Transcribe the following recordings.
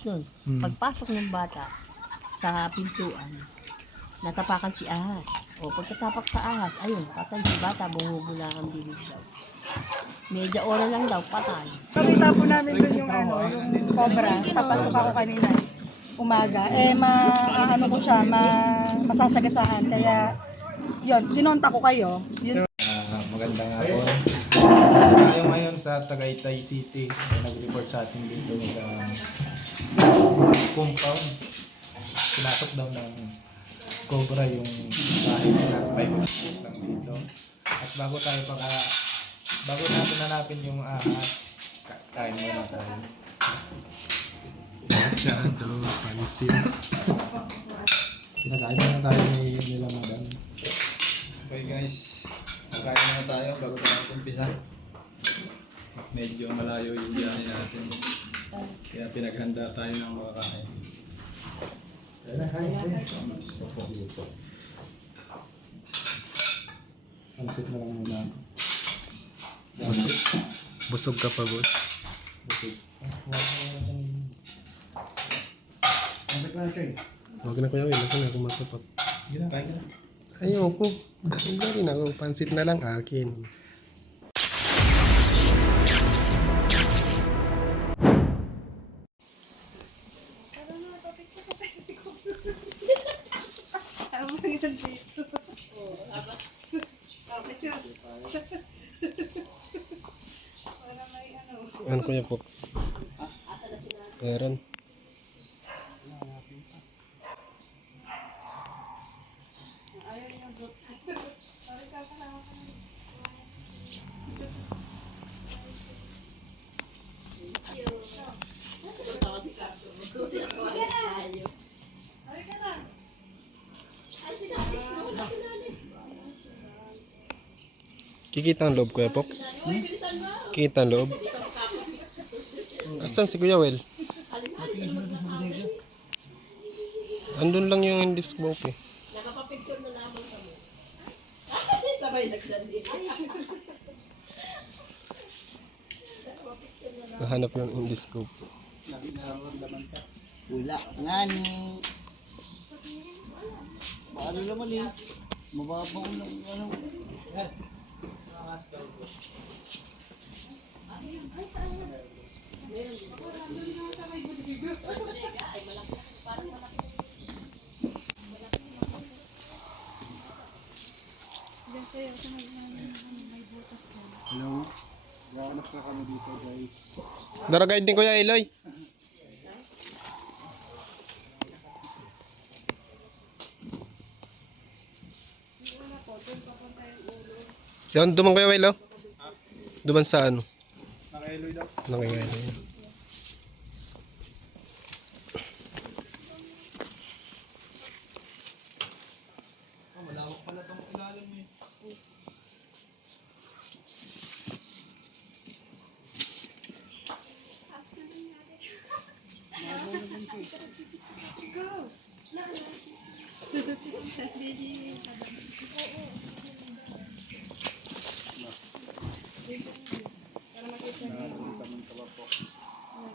Doon, pagpasok ng bata sa pintuan, natapakan si ahas. O pagkatapak sa ahas, ayun, patay si bata, bumubula ang bibig daw. Medya oras lang daw, patay. Nakita po namin doon yung yung cobra. Papasok ako kanina. Umaga. Ano ko siya, masasagasaan. Kaya, yun, kinonta ko kayo. Yun. Magandang hapon. Tayo ngayon sa Tagaytay City. Nag-report sa atin dito sa compound. Pinasok daw ng cobra yung bahay na 5 feet lang dito. At bago natin hanapin yung ahas, kain muna tayo. Masyado, pansin. Pinakain muna tayo nila madam. Okay guys, magkain muna tayo bago tayo umpisa. Medyo malayo yung biyahe natin. Kaya pinaghanda tayo ng mga kain. Pansit na lang muna. Busog ka pa, boss. Huwag na kuya, wala ko na kumatapat. Yun na, kain ka na. Ayoko. Hindi rin ako. Pansit na lang akin. Ano kuya, Fox? Meron. Kikita ang loob, Kuya Fox? Kikita ang loob? Asan si Kuya Wel? Andun lang yung disc smoke eh. Nakapapicture na naman kami. Sabay nagdali. Nahanap yung endoscope. Wala nga ni. Paano naman eh? Mababaw lang ano. Hello. Gaanap ka kami dito guys. Daragay din Kuya Eloy. Yan, duman Kuya Wel, oh. Duman sa ano? Nakailoy daw. Nakikailoy. Malawak pala itong ilalim eh.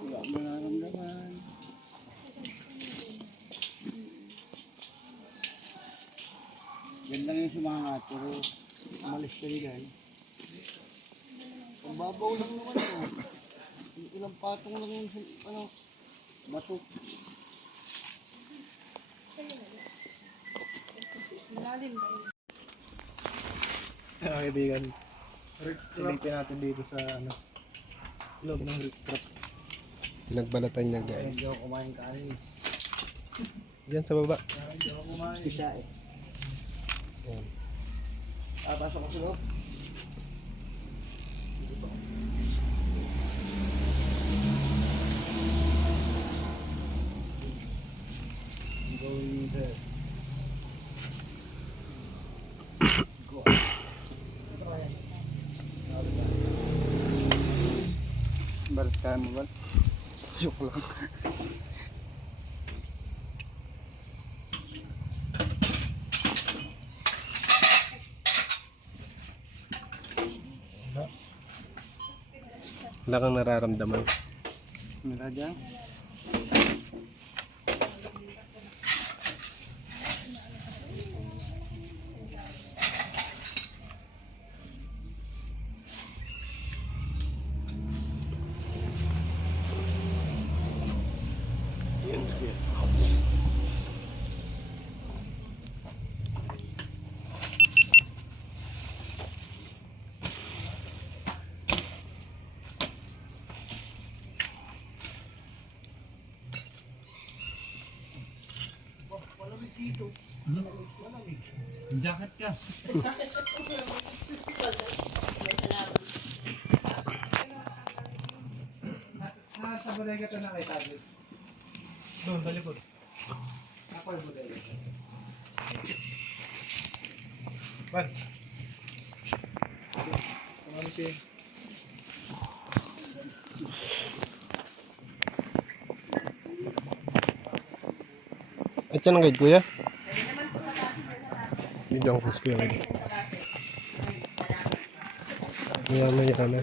Wala mo nararamdaman. Ganda nga yung sumangat pero umalis ka rin. Ang babaw lang naman ito. Ilang patong lang yung bato. Mga kaibigan, silipin natin dito sa loob ng rip trap. Pinagbalatan niya guys. Hindi ako kumain kanin. Diyan sa baba. Hindi ako kumain. Isa eh. Yan. Pasok ko sa loob. Going there. Balik tayo mo ba? Joke lang. Wala kang nararamdaman. Wala dyan. si Kuya. Jacket ka. Sa bodega ito na kay tablet. Doon, sa likod. Ako yung bodega. Ban. Sumali siya. At yan ang guide, Kuya. Bigyan ko si Kuya guide. Yan na.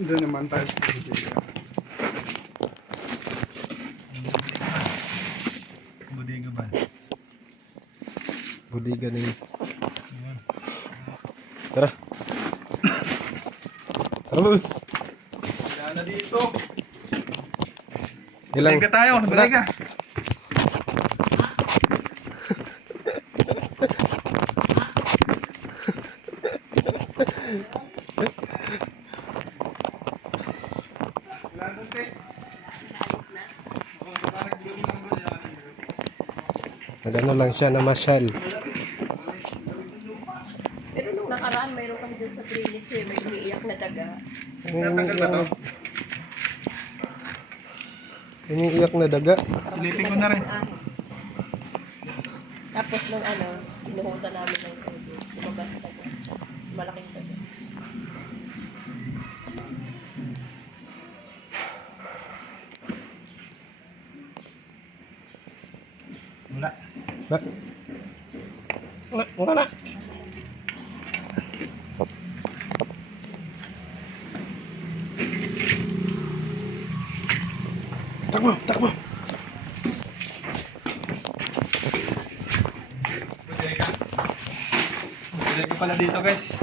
Doon naman tayo sa bodega. Bodega ba? Budiga na yun. Tara. Tara, boss. Wala na dito. Ilang? Bodega tayo, bodega. Nagano lang siya na masyal. Pero nung nakaraan, mayroon kami dun sa Trinity, may umiiyak na daga. Natanggal ba to? Iniiyak na daga. Silipin ko na rin. Ahos. Tapos nung pinuhusan namin ng tubig, lumabas na daga. Malaking daga. Wala. Na. Wala na. Takbo. Bodega. Bodega pala dito, guys.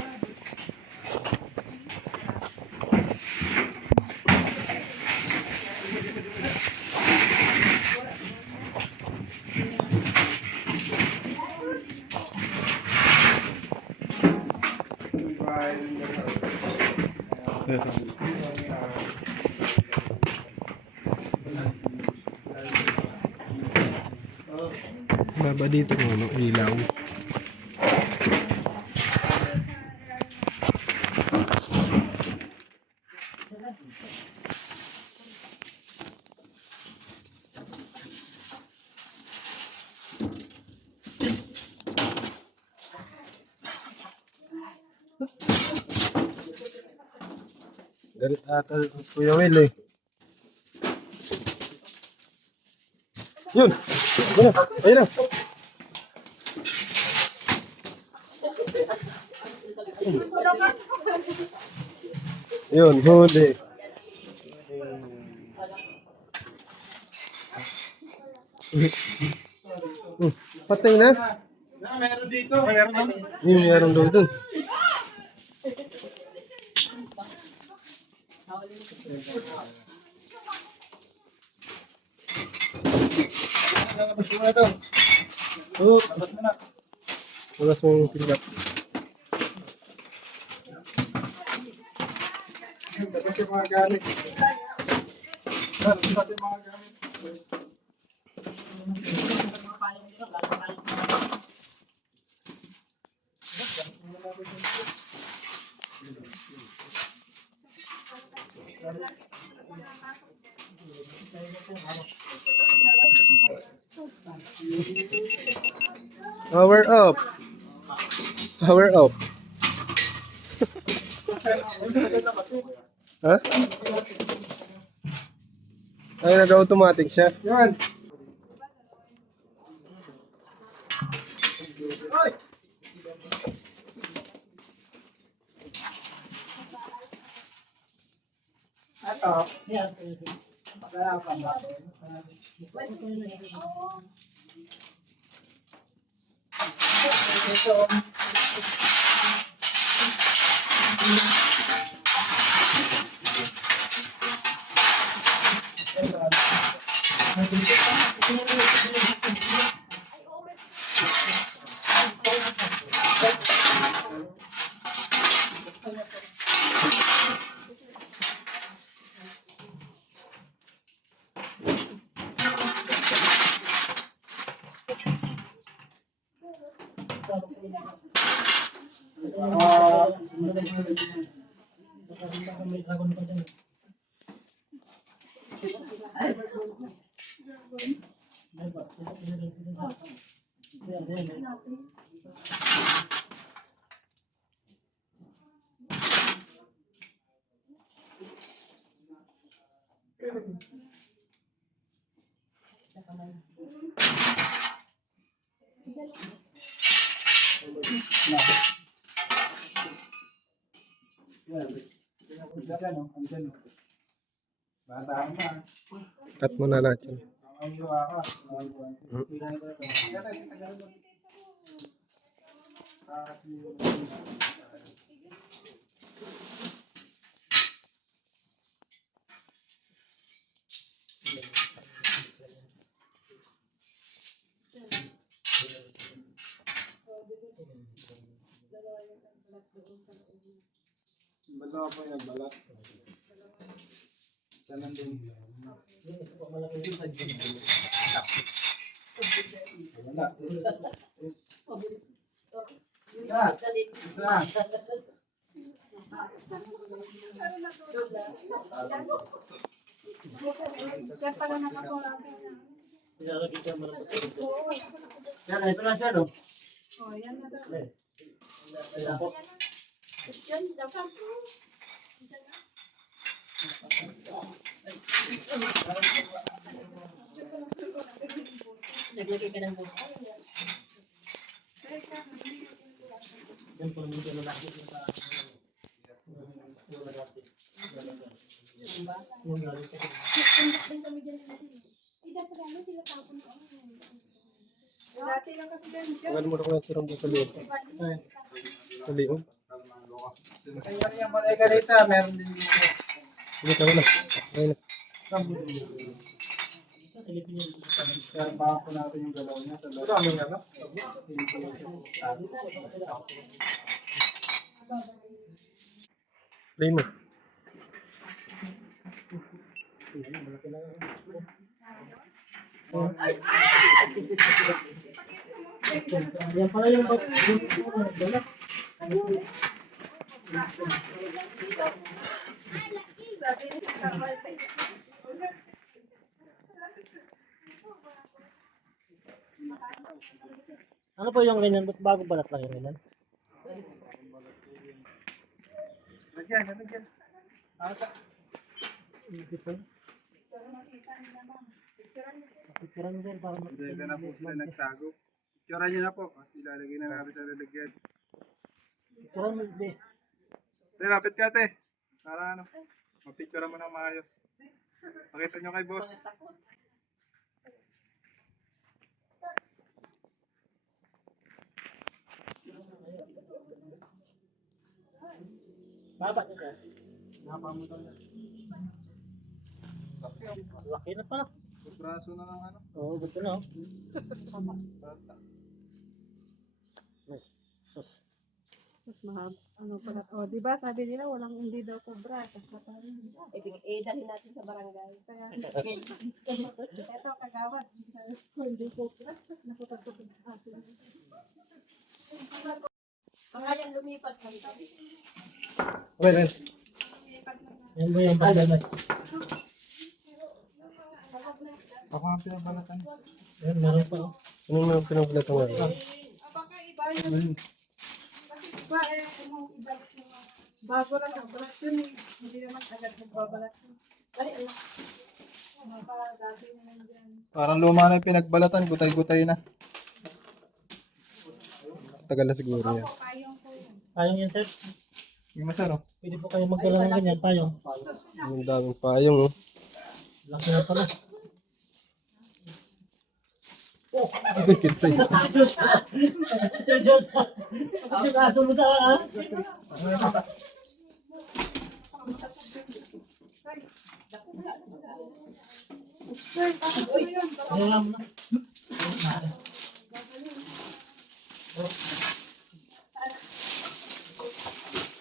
Baba dito ng ilaw. Galit ata Kuya Will eh. Yun! Ayun na! Yun, huli. Patay na? Meron dito. Meron na. Yung meron daw dun. Labas mo na ito. Oh, Labas mo na. labas mo yung pinap. Tapos yung mga gamit. Tapos yung mga gamit. Power up! Power up! Ha? Ay, nag-automatic siya. Yan. Cut mo na lahat yun. Ba't ako po yung nagbalat? Saan nandun? Yan, ito na siya, no? Naglagay ka ng buka. Tagal mo na ko yung sirong doon sa loob. Sa loob. Kaya yung margarita, meron din dito. Hindi ka wala. Ayun na. Sarbahan ko natin yung galaw niya. Wala mo nga ba? Play mo. Yan pala yung ano po yung ganyan? Ba't bago balat lang yung ganyan? Lagyan, lagyan. Dito. Picturean mo din para Dito na po sila nagtago. Picturean nyo na po. Ilalagay na namin sa lalagyan. Picturean mo din. Lapit ka, te. Para ano, mapicturean mo ng maayos. Pakita nyo kay boss. Baba ka sir. Laki na pala. Sa braso na ng ano. Oo, gusto na. Sus. Sus, mahab. Ano pala? O, di ba sabi nila walang hindi daw cobra. Dalhin natin sa barangay. Kaya, eto kagawad. Hindi cobra. Nakutatukod sa akin. Pangalan lumipat kami. Okay, Ren. Yan mo yung pagdalag. Ako ang pinabalatan. Yan, meron pa. Ano mo yung pinagulatan nga? Baka iba yun. Kasi iba kung ibalik yung bago lang ang balat yun eh. Hindi naman agad nagbabalat yun. Bali, ano? Dati na nandiyan. Parang luma na yung pinagbalatan. Gutay-gutay na. Tagal na siguro yan. Payong ko yun. Ayong yan sir. Yung masarap. Pwede po kayo magdala ng ganyan, payong. Ang daming payong, oh. Laki na pala. Diyos! Diyos, aso mo sa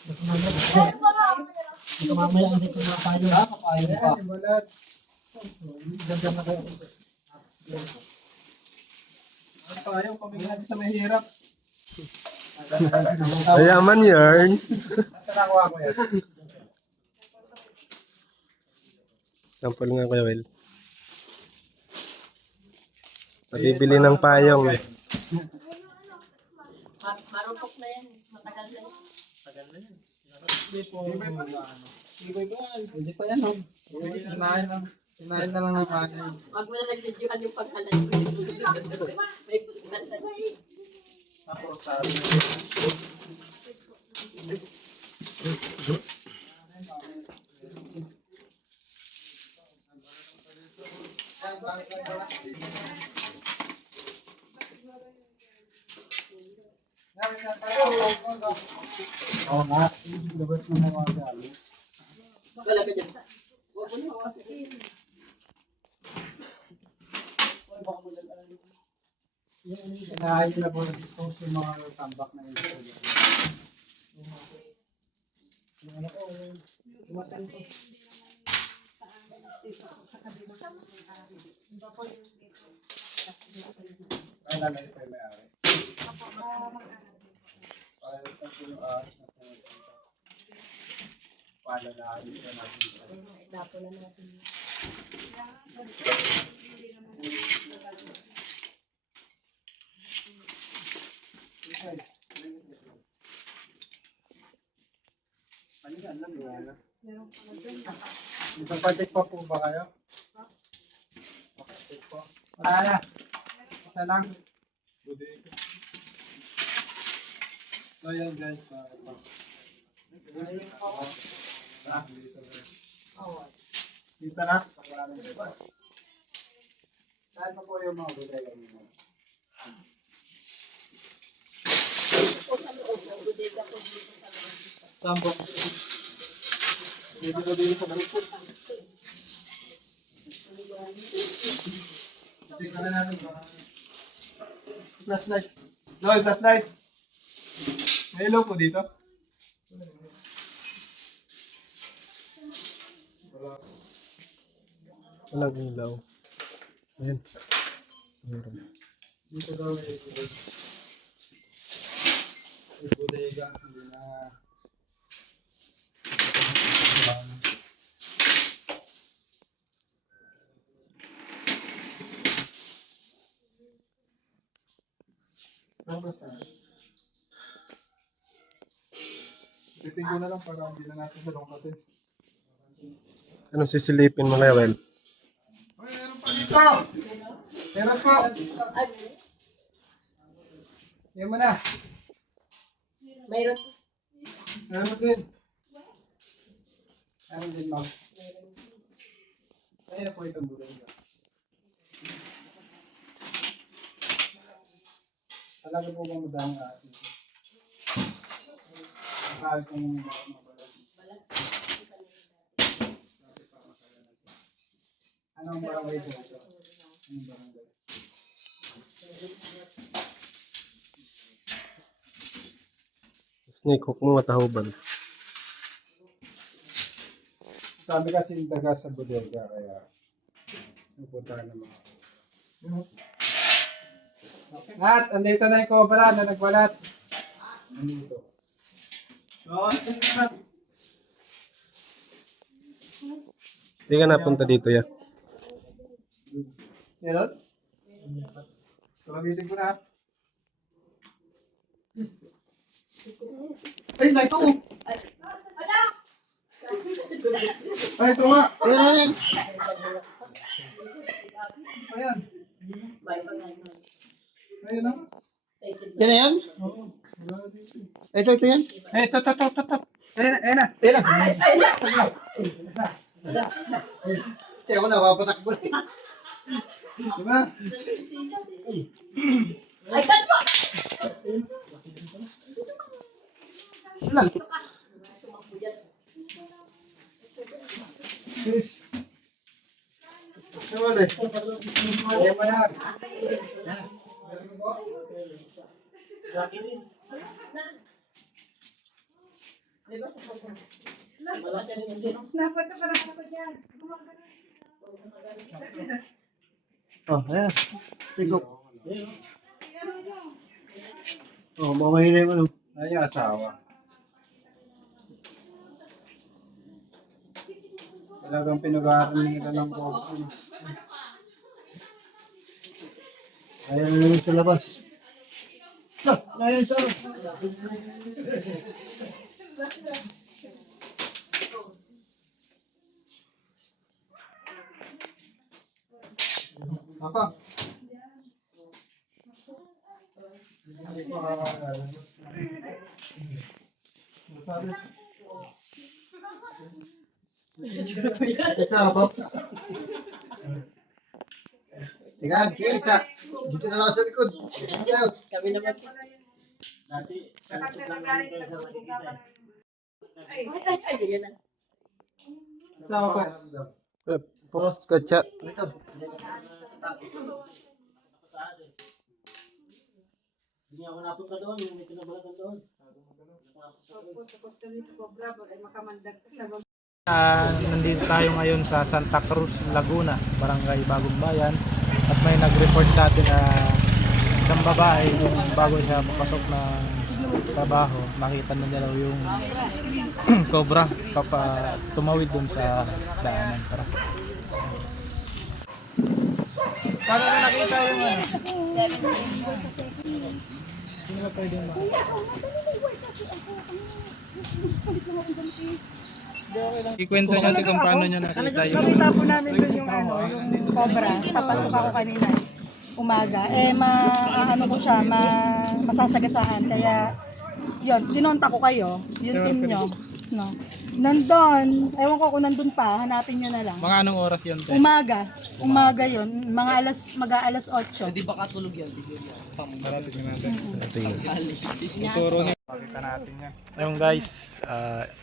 Ayan mo na. Mamaya ang dito mga payong. Payong pa. Ganda na kayo. Ang tayo, pamigyan sa mahirap. Mayaman yarn. Tarawa ko yan. Sample nga Kuya Will. Sa bibili ng payong. Marupok na yan. Matagal na yan. Hindi po. Hindi pa yan, oh. Sinain na lang ng kanin. Wag mo na nag-videohan yung pagkalan. May pagkalan. Tapos, sa Oo nga. Labas mo na mga galo. Wala ka dyan. Huwag mo na hawasin. Sinahin na po na-dispose yung mga tambak na ito. Kaya na ito yung may-ari. Para ito po yung ahas na pumunta. Pala na ito natin. Dapo na natin. Isang project pa po ba kayo? Project po. Wala na. Isa lang. So yan guys. Dito na. Saan pa po yung mga bodega nyo? Saan po? Dito na dito sa balukot. Tingnan na namin ba? Flashlight. Noy, flashlight. May ilaw po dito? Walang ilaw. Ayan. Meron. Dito daw may bodega. Hindi na... Titin ko na lang para hindi na natin salungkatin. Anong sisilipin mo Kuya Will? Uy, meron pa dito! Meron po! Yan mo na. Mayroon. Meron din. Meron din, ma'am. Ayun po itong bodega. Talaga po bang madami asin? Kahit kung mabalat. Anong barangay po ito? Anong barangay? Snake hook mo matahuban. Sabi kasi yung daga sa bodega kaya pupunta ng mga At, andito na yung cobra na nagbalat. Andito. So, Hindi ka napunta dito ya. meron? Tulabitin ko na. Ay, na ito! Ay, ito nga! Ayan. May pangalan. Ayan na. Yan na yan? Oo. Wala dito. Ito yan. Ito. Ayan na. Hindi ako napapatakbo. Diba? Ilan? Wala eh. Ayan mo na. Oh, ayan. Tigok. Oh, mamahin na yung ano. Ay, yung asawa. Talagang pinag-aaral nila ng cobra. Ayan na yun sa labas. Ayan sa labas. Apa? Ito, Bob. Tingnan, sige, Kak. Dito na lang sa likod. Ayaw. Kami naman. Ito, Bob. Fox kaca. Ito. Hindi ako napunta doon, yung may pinabalagan doon. Nandito tayo ngayon sa Santa Cruz, Laguna, Barangay Bagong Bayan, at may nag-report sa atin na isang babae yung bago siya papasok na trabaho, nakita na niya daw yung cobra tumawid dun sa daanan. Tara. Paano na nakita yung ano? Hindi na pwede ma. Ikwento natin kung paano niya nakita yung Nakita po namin doon yung ano, yung cobra. Papasok ako kanina. Umaga. Ano ko siya, masasagasaan. Kaya, yun, kinonta ko kayo. Yung team nyo. No. Nandun, ewan ko kung nandun pa, hanapin nyo na lang. mga anong oras yun? Te? Umaga yun, mag-alas 8. Hindi ba katulog yan? Parating natin. Ituro niya. Pakita natin yan. Ayun guys,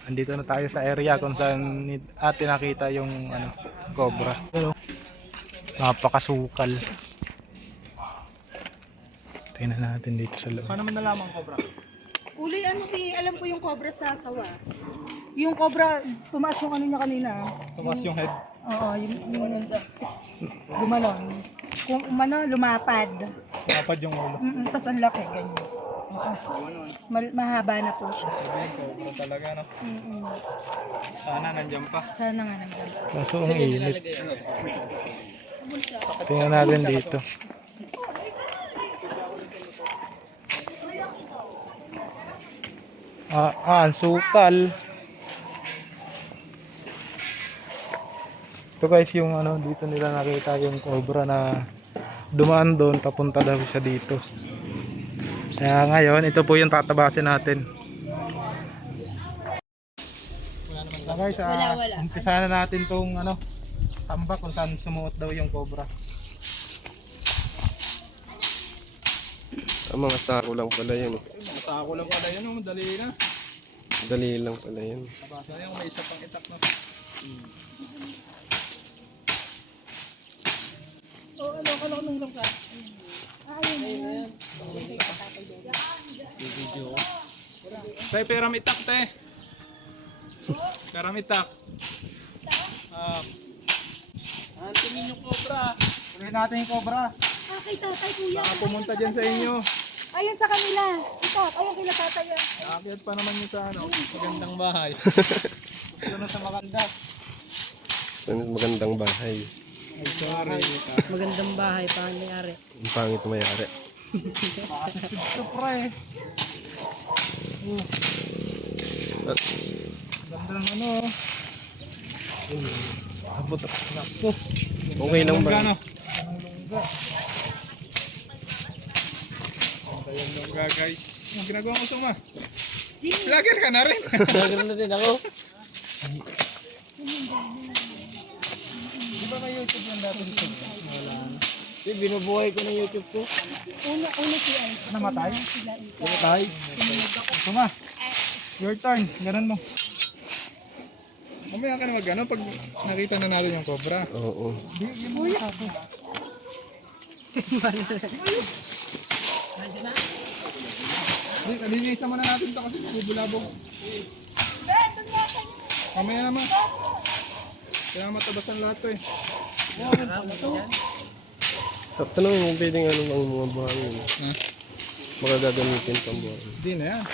andito na tayo sa area kung saan atin nakita yung cobra. Napakasukal. Tingnan natin dito sa loob. Paano man nalaman cobra? Uli, alam ko yung cobra sa sawa. Yung cobra, tumaas yung ano niya kanina. Tumas yung head. Oo, yung gumanon. Kung lumapad. Kapad yung ulo. Tapos ang laki, ganyan. Mahaba na po siya. Cobra talaga, no? Sana nandiyan pa. Sana nga nandiyan. Kaso ang init. Tingnan natin dito. Ang sukal. Ito guys yung dito nila nakita yung cobra na dumaan doon, papunta daw siya dito. Kaya ngayon, ito po yung tatabasin natin. Wala guys, Wala. umpisa na natin tong tambak kung saan sumuot daw yung cobra. Mga sako lang pala yan. Masako lang pala yun, madali na. Dali lang pala yan. Sayang may isa pang itak na. Tay, peramitak, te. Peramitak. Tingin yung cobra. Tuloy natin yung cobra. Kay tatay, kuya. Baka pumunta dyan sa inyo. Ayun sa kanila. Ito, ayun kila tatay. Aakyat pa naman yung sa magandang bahay. Ito na sa maganda. Gusto nyo magandang bahay. Ay, sorry. Magandang bahay, pangyayari. Ang pangit mayari. Ito pre. Ganda ng Abot. Okay lang ba? Lungga, no? Lungga, guys. Ang ginagawa mo, Suma? Vlogger ka na rin. Vlogger na din ako. Di ba may YouTube lang dati dito? Di, binubuhay ko ng YouTube ko. Una si Ice. Namatay? Sila ito. Namatay? Tuma. Your turn. Ganun mo. Mamaya ka na mag-ano pag nakita na natin yung cobra. Oo. Di, yun mo ako. Linisan mo na natin ito kasi bubulabog. Mamaya naman. Kaya matabasan lahat to eh. Tanongin mo pwedeng ano bang mga buhangin. Ha? Magagamitin pang buhangin. Hindi na yan.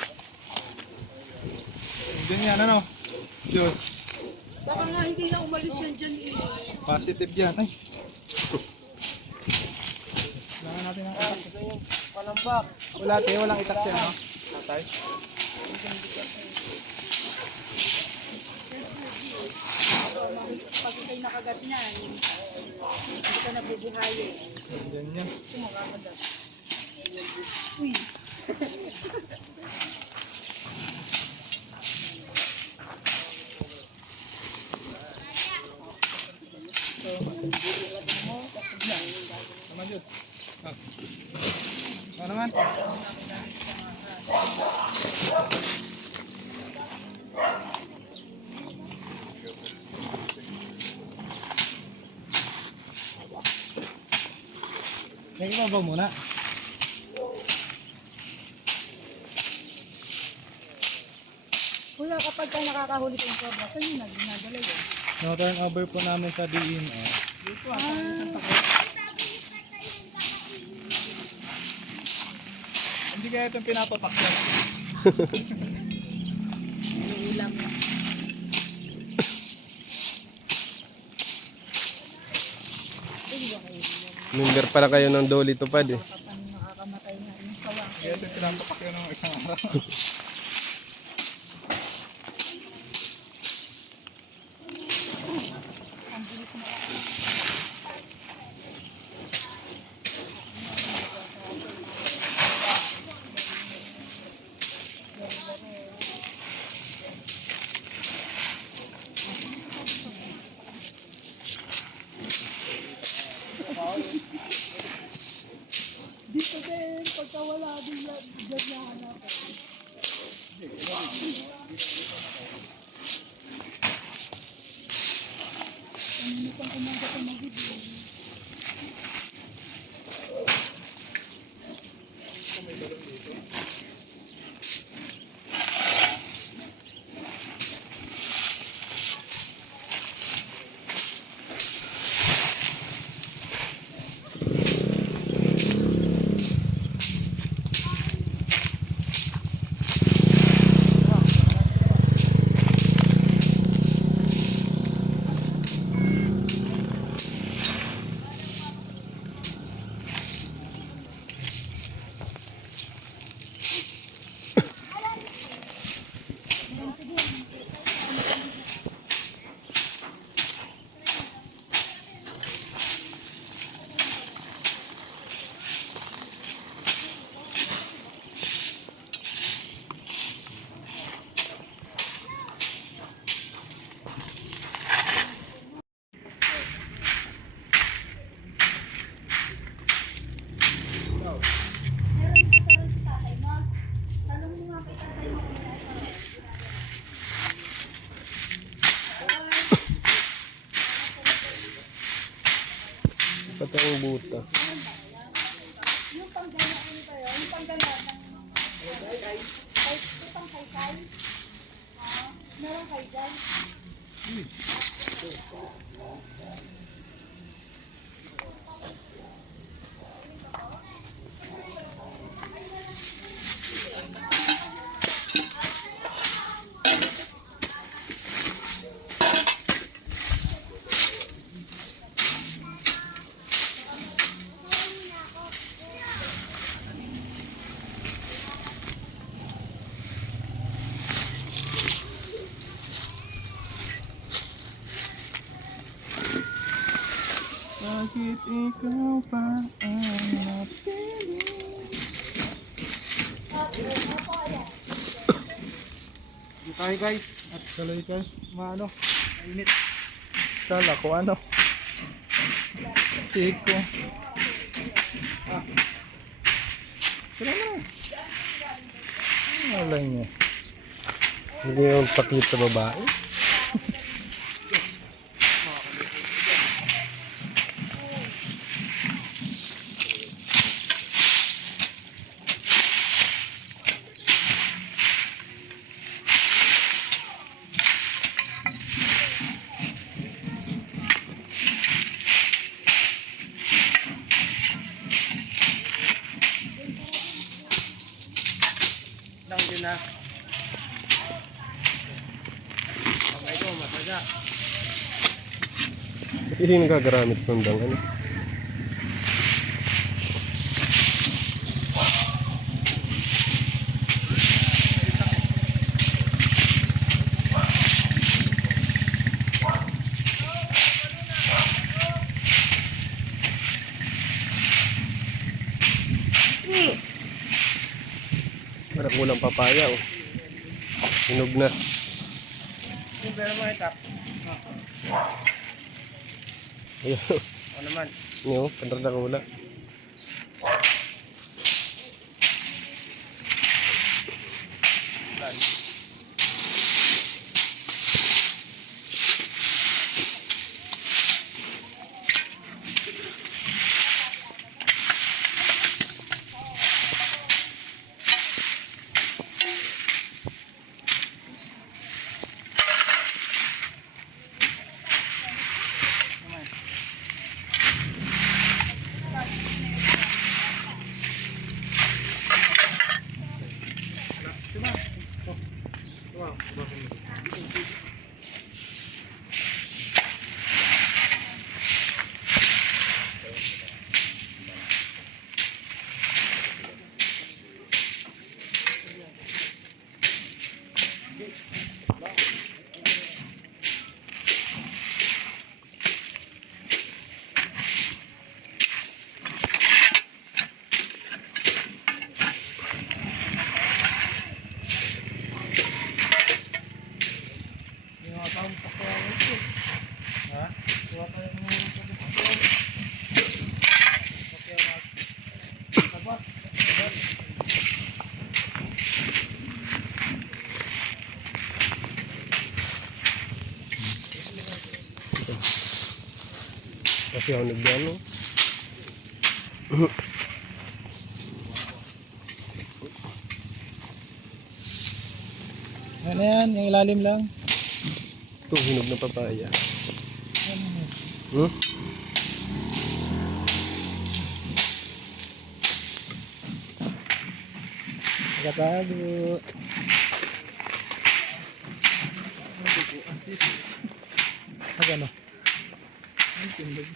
Hindi yan ano. Diyos. Baka nga hindi na umalis yan dyan eh. Positive yan. Ay. Kailangan natin ng itak. Palambak. Wala tayo, walang itak siya no? Tatay. Pag ikay nakagat niyan, hindi ka nabubuhayin. Diyan yan. Uy. Naman yun. Ah. Ano naman? Tingin mo ba muna? Kuya, kapag ka nakakahuli kang cobra, saan yun ginadala yun? No, turn over po namin sa DMO. Hindi kaya itong pinapapak yan. Ulam. Member pala kayo ng Dolly Tupad eh. Nakakamatay na yung sawa. Kaya itong pinapapak yun ng isang araw. Dito din, pagka wala din yan, dyan niya hanapin. Kanina pang umaga sa magiging. Pati ang buta. Yung panggana, ano tayo? Yung panggana ng... Yung pangkaykay? Meron kayo dyan? Bakit ikaw pa ang napili? tayo guys. At tuloy guys. Maano. Mainit. Kala ko ano. Chico. Sila na. Wala niya. Hindi yung pakit sa babae. Lang din na. Okay ko, mataga. Hindi nagagaramit sa sandang ano. Parang kulang papaya oh. Hinog na. Yung pera mo itap. Ayun. Ano naman? Niyo, pandar na kula. Kasi ako nagdano. Ano yan? Yung ilalim lang. Ito, hinog na papaya. Hmm? Nagatago. Ano? Ang tindog.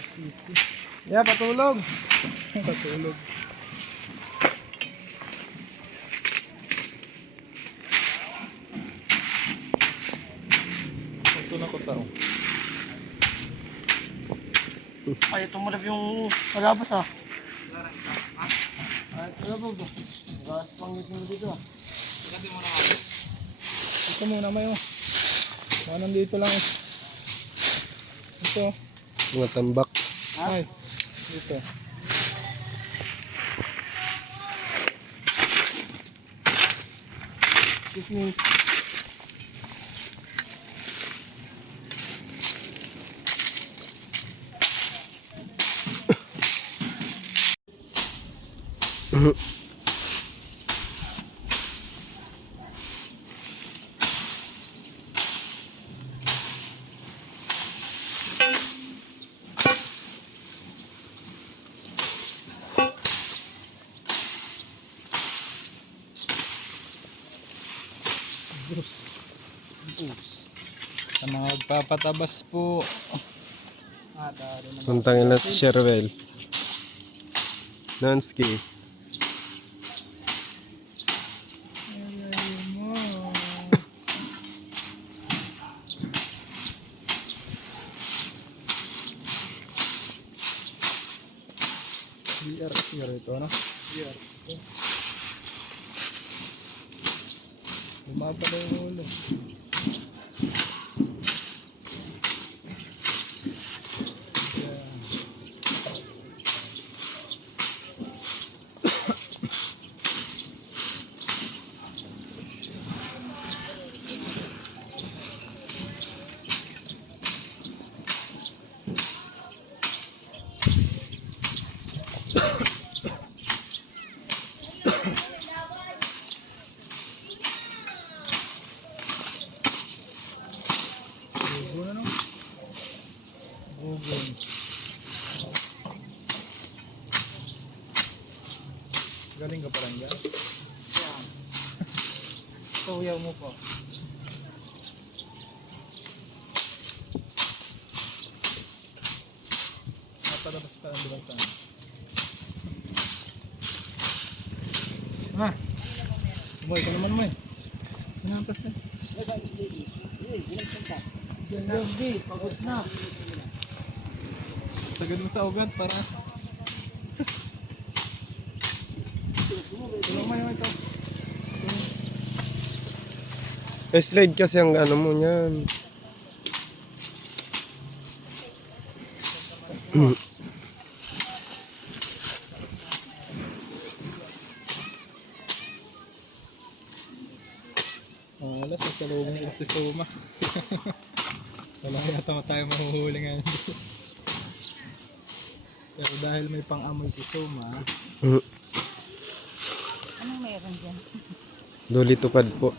Asisi. Yeah, patulog. Patulog. Ito na ko tao. Ay, tumulab yung malabas ah. Ay, tumulab to. Gas pang mo dito ah. Ito muna mayo. Mga nandito lang. Ito. Mga tambak. Ay. Ito. Excuse me. Sa mga magpapatabas po. Puntang ina si Sherwell. Nonski. BR ito, ano? Lumapala yung ulo. Galing ka parang yan. Tuyaw mo po. Napalabas pa ang dilang saan. Ah. Boy, ito naman mo eh. Hinampas na. Pagod na. Sagad mo sa ugat para. Tulong mo yung ito. Slide kasi ang ano mo niyan. Alas, nagsalubong ko si Suma. Wala yata tayo mahuhuli ngayon. Pero dahil may pang-amoy si Suma, Anong meron dyan? Duli tupad po.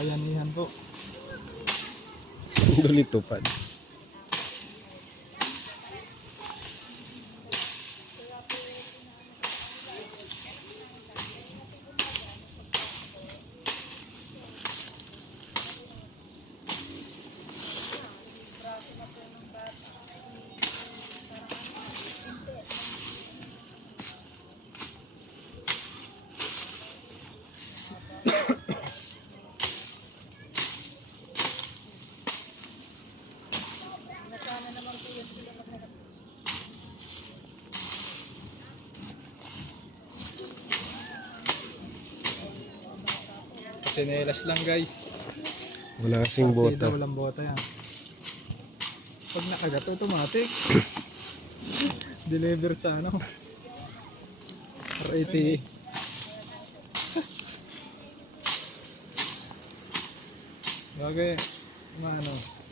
bayanihan po. Duli tupad. Sinelas lang guys. Wala kasing bota. Dito walang bota yan. Pag nakagat, automatic. Deliver sa ano. RATE. Bagay,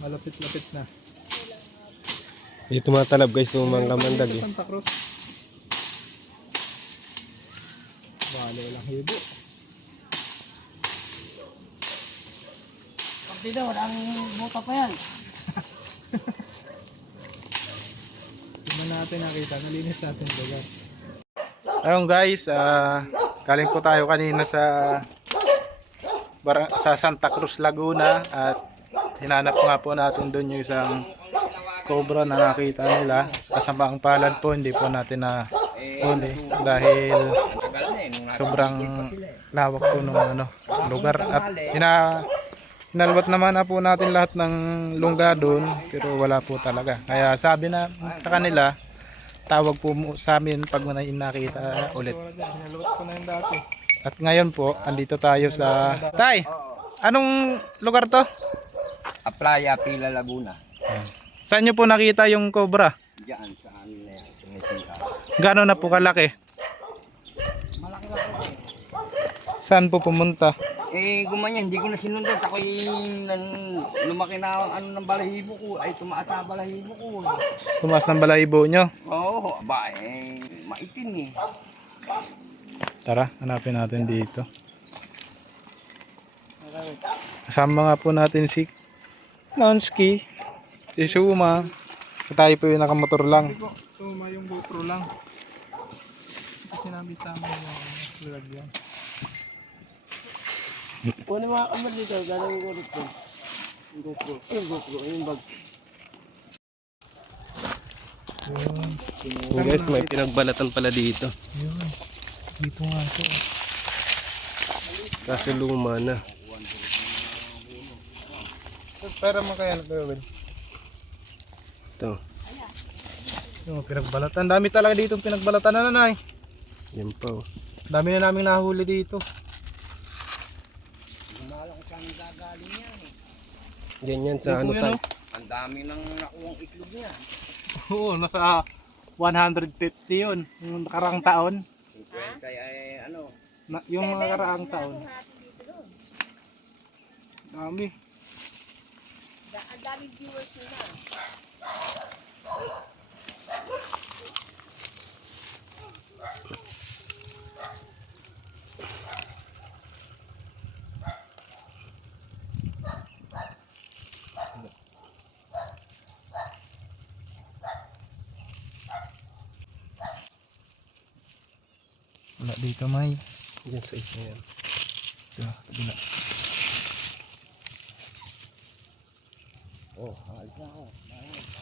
malapit-lapit na. May tumatalab guys, sumang kamandag eh. Santa Cruz. Bale, walang hibo. Dito, walang buta pa yan. Tingnan natin nakita, nalinis natin yung lugar. Ayun guys, galing po tayo kanina sa Santa Cruz, Laguna at hinanap nga po natin doon yung isang cobra na nakita nila. Sa kasamang palad po, hindi po natin na huli dahil sobrang lawak po ng lugar at hinalwat naman na po natin lahat ng lungga doon pero wala po talaga. Kaya sabi na sa kanila, tawag po sa amin pag may nakita ulit. Hinalawat ko na yung dati. At ngayon po, andito tayo sa... Tay! Anong lugar to? Playa Pila Laguna. Saan nyo po nakita yung cobra? Diyan sa amin na yan. Tumitiha. Gano'n na po kalaki? Saan po pumunta? Gumanyan, hindi ko na sinundan. Ako'y lumaki na ng balahibo ko. Ay, tumaas na balahibo ko. Tumaas ng balahibo nyo. Oo, maitim eh. Tara, hanapin natin dito. Kasama nga po natin si Nonsky, si Suma. Tayo po yung nakamotor lang. Suma yung GoPro lang. Kasi namin sama yung lalagyan. Ano mga kamad dito, galang ko rito. Yung GoPro. Yung GoPro, yung bag. Guys, may pinagbalatan pala dito. Dito nga ito. Kaso luma na. Pero mo kaya nagawin. Ito. Yung pinagbalatan. Dami talaga dito pinagbalatan na nanay. Yan pa oh. Dami na namin nahuli dito. Ganyan sa ano Yung yan, tayo. Ang dami nang nakuwang itlog niya. Oo, nasa 150 yun. Yung nakaraang taon. 50 ay ano. Yung mga nakaraang taon. Dami. Ang daming viewers nila. Wala dito may. Yan sa isa yan. Ito, kabila. Oh, alis na ako.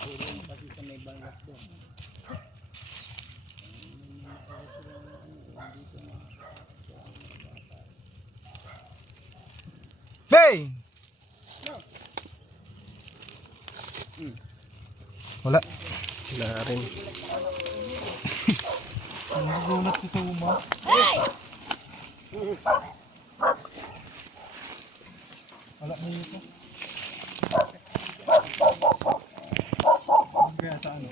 Puro kasi sa may bangat doon. Bang! Wala. Wala rin. Ang gugunat si Suma. Wala na ito. Kaya sa ano?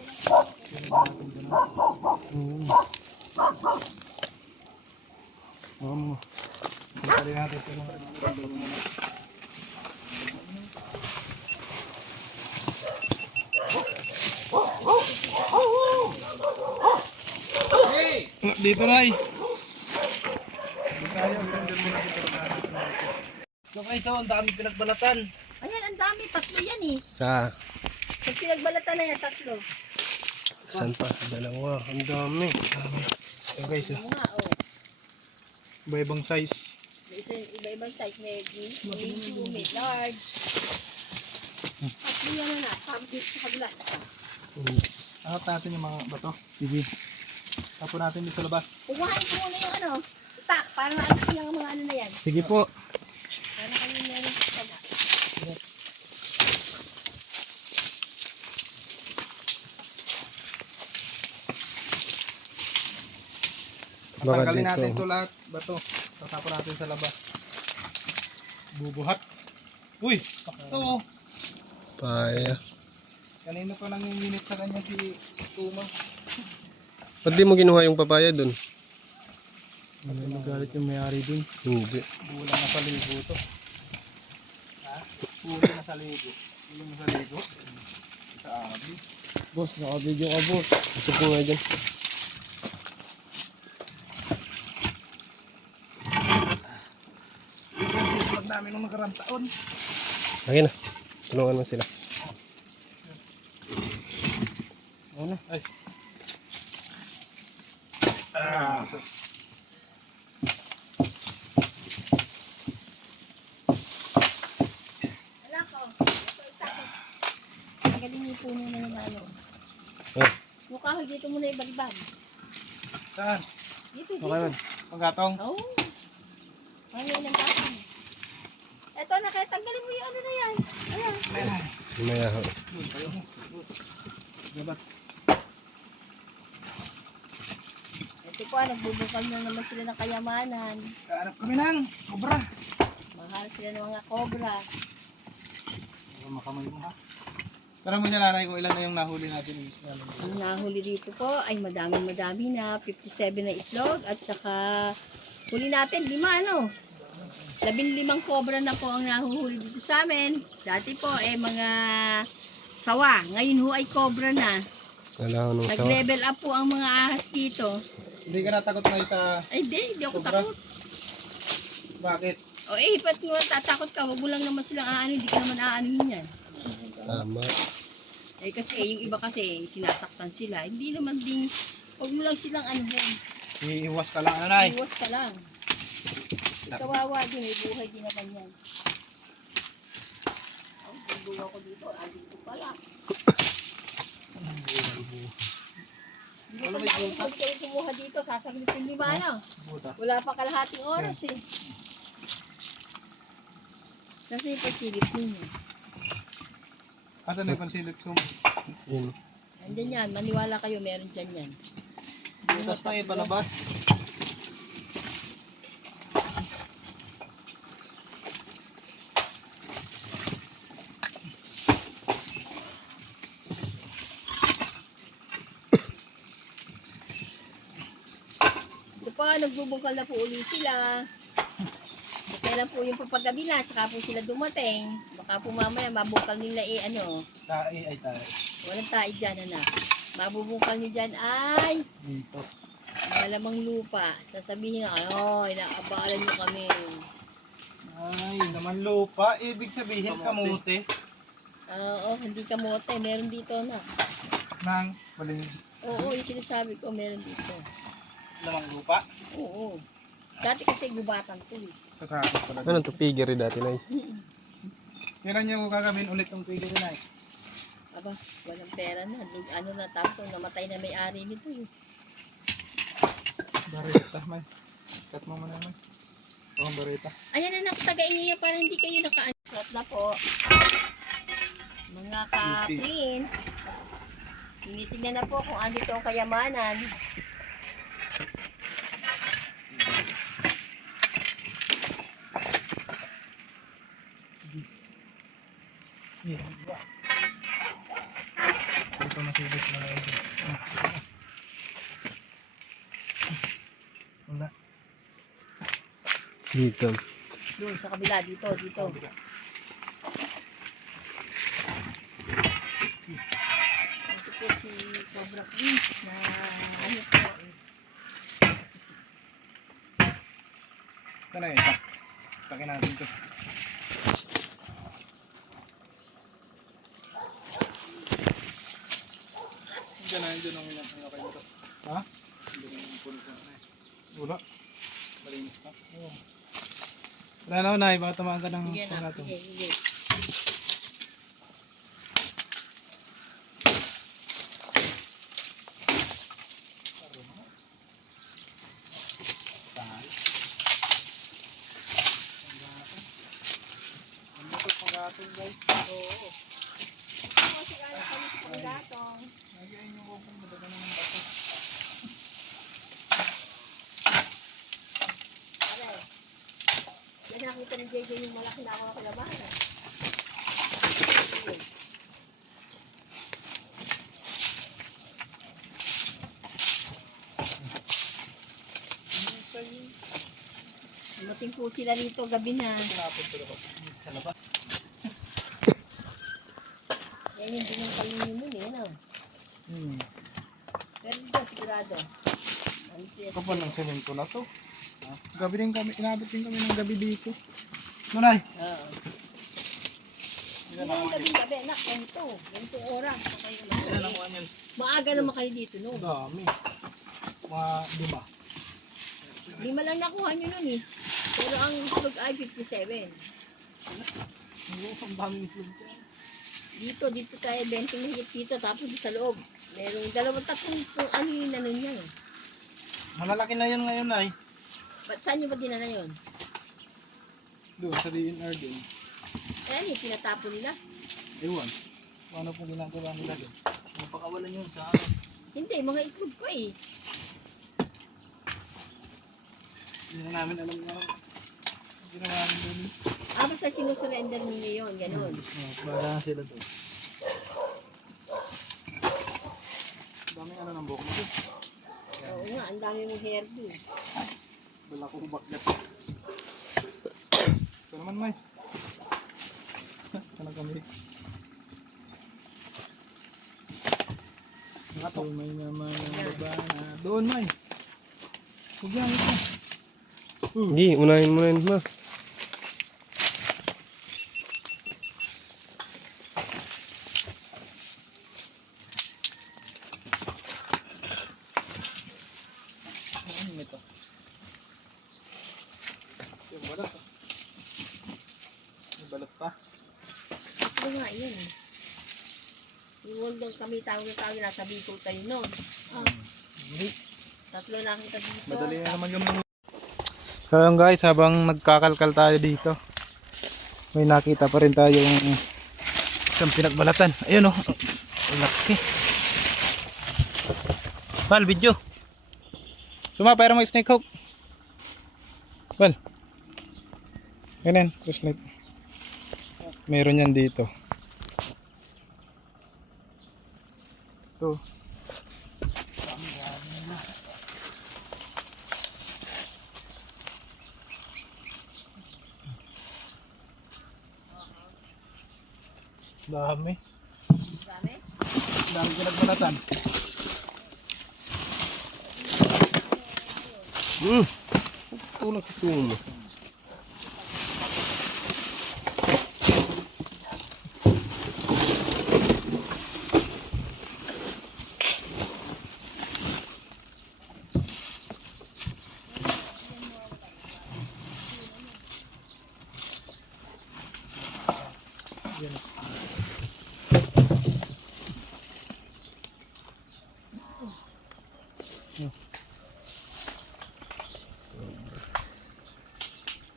Pagkali natin ito mga dito na eh. So guys, ang dami pinagbalatan. Ayan, ang dami. Tatlo yan eh. Sa Pag pinagbalatan na yan, tatlo. saan pa? Dalawa. Ang dami. So guys, Oo nga, oh. iba-ibang size. May iba-ibang size. May medium, may large. Tatlo yan na. Dito sa kabila. Angat natin yung mga bato. Sige. Tapon natin dito sa labas. Kumain ko muna yung ano. Tak, para maalis yung mga ano na yan. Sige po. Para kami meron sa kabila. Baka Tanggalin dito. natin ito lahat. Bato. Tatapon natin sa labas. Bubuhat. Uy! Sakto. Paya. Kanina pa nanginginit sa kanya si Tuma. Ba't di mo kinuha yung papaya dun? Magalit yung may-ari dun. Hindi. Bulang na sa libo to. Ha? Bulang na sa libo. Bulang na sa libo. Sa abi. Boss, naka-video ka boss. Ito po nga dyan. Yung sislag namin nung nakarang taon. Lagi na. Tulungan mo sila. Ano? Ay. Wala ko. Ito, itakot. Magaling yung puno na yung ano. Oh. Mukha ko dito muna yung baliban. Saan? Dito, dito. Okay man. Pagkatong. Oo. Ano yun ang tatang? Eto na, kaya tanggalin mo yung ano na yan. Ayan. Lumaya ho. Dapat. Ito po, nagbubukal na naman sila ng kayamanan. Kaanap kami ng cobra. Mahal sila ng mga cobra. Makamay mo ha. Tara mo siya nanay kung ilan na yung nahuli natin. Ang nahuli dito po ay madami na. 57 na itlog at saka huli natin 5 ano. 15 cobra na po ang nahuhuli dito sa amin. Dati po mga sawa. Ngayon ho ay cobra na. Wala ko nung sawa. Nag-level up po ang mga ahas dito. Hindi ka natakot na sa... Ay hindi ako Cobra? takot. Bakit? O ba't nga tatakot ka? Wag mo lang naman silang aano, hindi ka naman aanuhin yan. Tama. Kasi yung iba kasi sinasaktan sila. Hindi naman din, wag mo lang silang anuhin. Iiwas ka lang nanay. Iwas ka lang. Kawawa din, may buhay din naman yan. Ang bubuha ko dito, andito pala. Hindi pa namin huwag kayo kumuha dito, sasaglitin 5 ano. Wala pa kalahating oras eh. Kasi yung pasilip ninyo. Asan na yung pansilip ko? Yun. Andyan yan, maniwala kayo, meron dyan yan. Butas na yung palabas. nagbubungkal na po uli sila. Kailan po yung papagabila, saka po sila dumating. Baka po mamaya mabungkal nila Tae ay tae. walang tayo dyan, anak. Mabubungkal nyo dyan ay Dito. malamang lupa. Sasabihin na, inaabalan nyo kami. Ay, naman lupa. Ibig sabihin kamote. Oo, hindi kamote. Meron dito, anak. Nang baling Oo, yung sinasabi ko, meron dito. lamang lupa. Oo. Dati kasi gubatan to eh. Kakakot pala. Ano to, figure dati na Kailan niyo gagawin ulit ng figure na eh? Aba, walang pera na. Ano na, tapos namatay na may-ari nito eh. Barita, may. Cut mo muna, may. Oh, barita. Ayan na, nakatagain niyo yan para hindi kayo naka-unshot na po. Mga ka-prince. Tinitingnan na po kung ano ito ang kayamanan. Ito masibis na lang. Wala. dito. Doon sa kabila, dito. Ito po si Cobra Prince na ano po. Ito na ito. Takin natin ito. Diyan ang minapang kayo ito. Ha? Wala. Malinis na. Oo. Wala na, Unay. Baka tamaan ka ng Sige na, pangatong. sige. Pangatong, guys. Oo. Kasi kaya kami sa panggatong. Nagyayin yung kung madaga na ng bato. Pare, yan nakita ni JJ yung malaki na ako na kalabahan. Dumating po sila dito gabi na. Tinapon ko ako sa labas. Yan yung binungkal ninyo mo ano. Pero dito sigurado. Ano po yan? Kapal ng semento na to. Gabi din kami, inabot din kami ng gabi dito. Nunay! Oo. Hindi naman gabi, anak. Ganito oras. Pa kayo Ilan naman. ang kuha niyan? Maaga naman kayo dito, no? Dami. Mga 5. 5 lang nakuha nyo nun eh. Pero ang itlog ay 57. Ang daming itlog dyan. Dito tayo 20 minutes dito. Tapos sa loob. Merong 2-3 ano yung nanon niya eh. Malalaki na yun ngayon ay. Ba't saan nyo ba dinala yun? Doon sa DNR din. Ayan eh, tinatapo nila. Ewan. Paano pong ginagawa nila doon? Mapakawalan yun sa akin. Hindi, mga itlog ko eh. Hindi na namin alam nga. Ginawa namin doon. Basta sinusurrender ninyo yun, ganun. Baga sila doon. Daming ano ng buhok na doon. Oo nga, ang dami mong hairdo. Wala ko bakit. Ito naman, May. Kanang kami. So, may naman ang baba na. Doon, May. Huwag yan ito. Hindi, unahin mo na yun, ma. Ano ito? Yung balat. May balat pa. Ito nga, yun eh. Yung waldong kami tawag nasa Bicol tayo noon. Tatlo na kita dito. Madali na naman yung... So yun guys, habang nagkakalkal tayo dito, may nakita pa rin tayong isang pinagbalatan. Ayun oh, laki. Val, video. Suma, pero may snake hook. Val. Ganyan, flashlight. Meron yan dito. Ito. Dami. Dami pinagbalatan. Tulak sumo.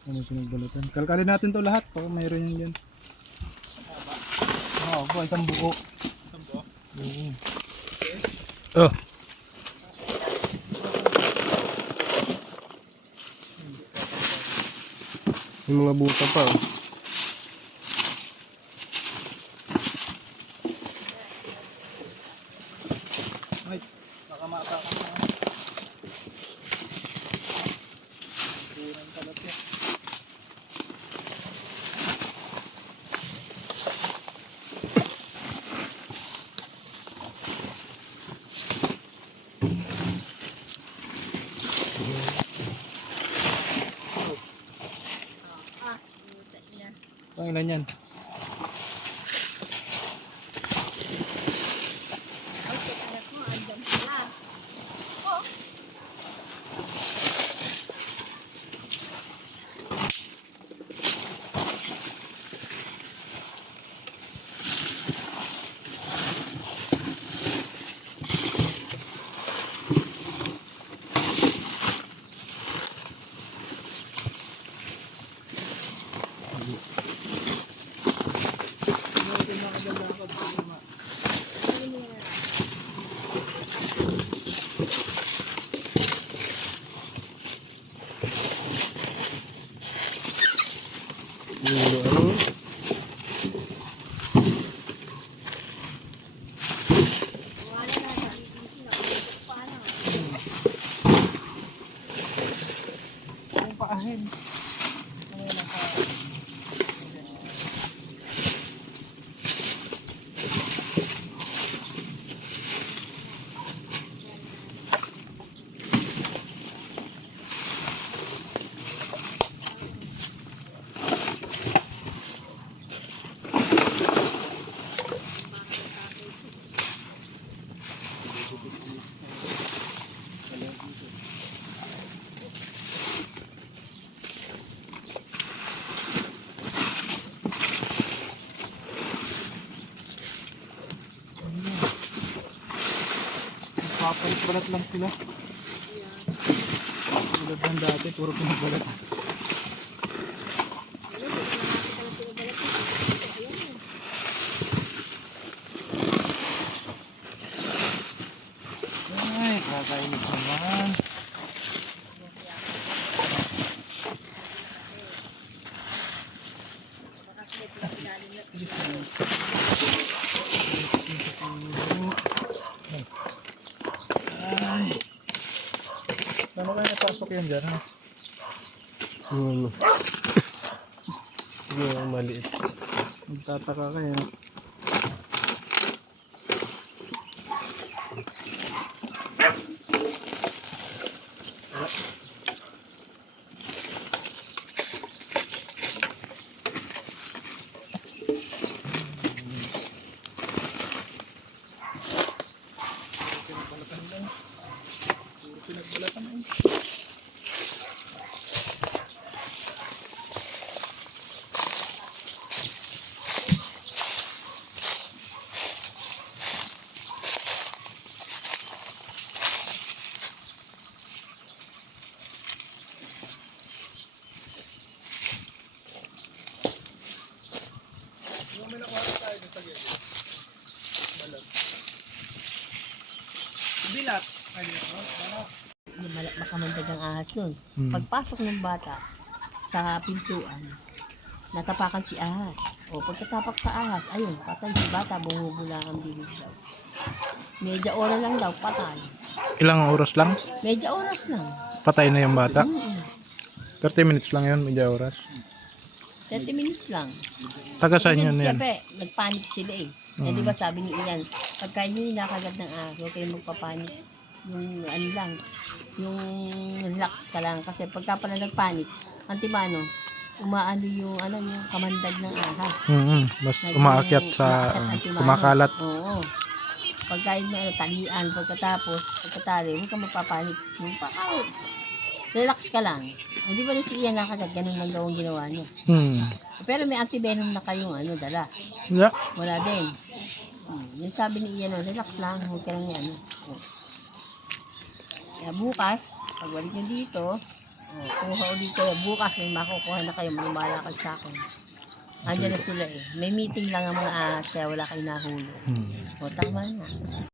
Ano pinagbalatan? Kalkalin natin to lahat. Baka mayroon yan dyan. Oo, isang buo. Oh. May mga buta pa. Oh. Ay, baka maatakan na. Pangilan yan? Ano? Ang paahin. Papalit-balat lang sila. Tulad ng dati, puro pinagbalat. Ay, kakainig naman. Ay. Paano kaya napasok yan dyan? Ha? Ano? Yung maliit. Magtataka kayo. Bilat. Yung makamandag ang ahas nun. Pagpasok ng bata sa pintuan, natapakan si ahas. O pagkatapak sa ahas, ayun, patay si bata, bumubula ang bibig daw. Medya oras lang daw, patay. Ilang oras lang? Medya oras lang. Patay na yung bata. Mm. 30 minutes lang yun, medya oras. 30 minutes lang. Taga sa inyo na yan. Siyempre, nagpanik sila eh. Eh, di ba sabi ni Ian, pagka hindi nakagat ng ahas, huwag kayong magpapanik. Yung ano lang, yung relax ka lang. Kasi pagka pala nagpanik, antimano, umaano yung, ano, yung kamandag ng ahas. Mas umaakyat sa kumakalat. Oo. Pagka yung talian, pagkatali, huwag ka magpapanik. Yung relax ka lang. Hindi ba rin si Ian nakagat, ganun lang daw ang ginawa niya. Pero may antivenom na kayong dala. Yeah. Wala din. Yung sabi ni Ian, relax lang, huwag ka lang yan. Kaya bukas, pagbalik nyo dito, kuha ulit kayo. Bukas may makukuha na kayo, lumalakad sa akin. Andiyan na sila eh. May meeting lang ang mga ahas, kaya wala kayo nahulog. O, tama na.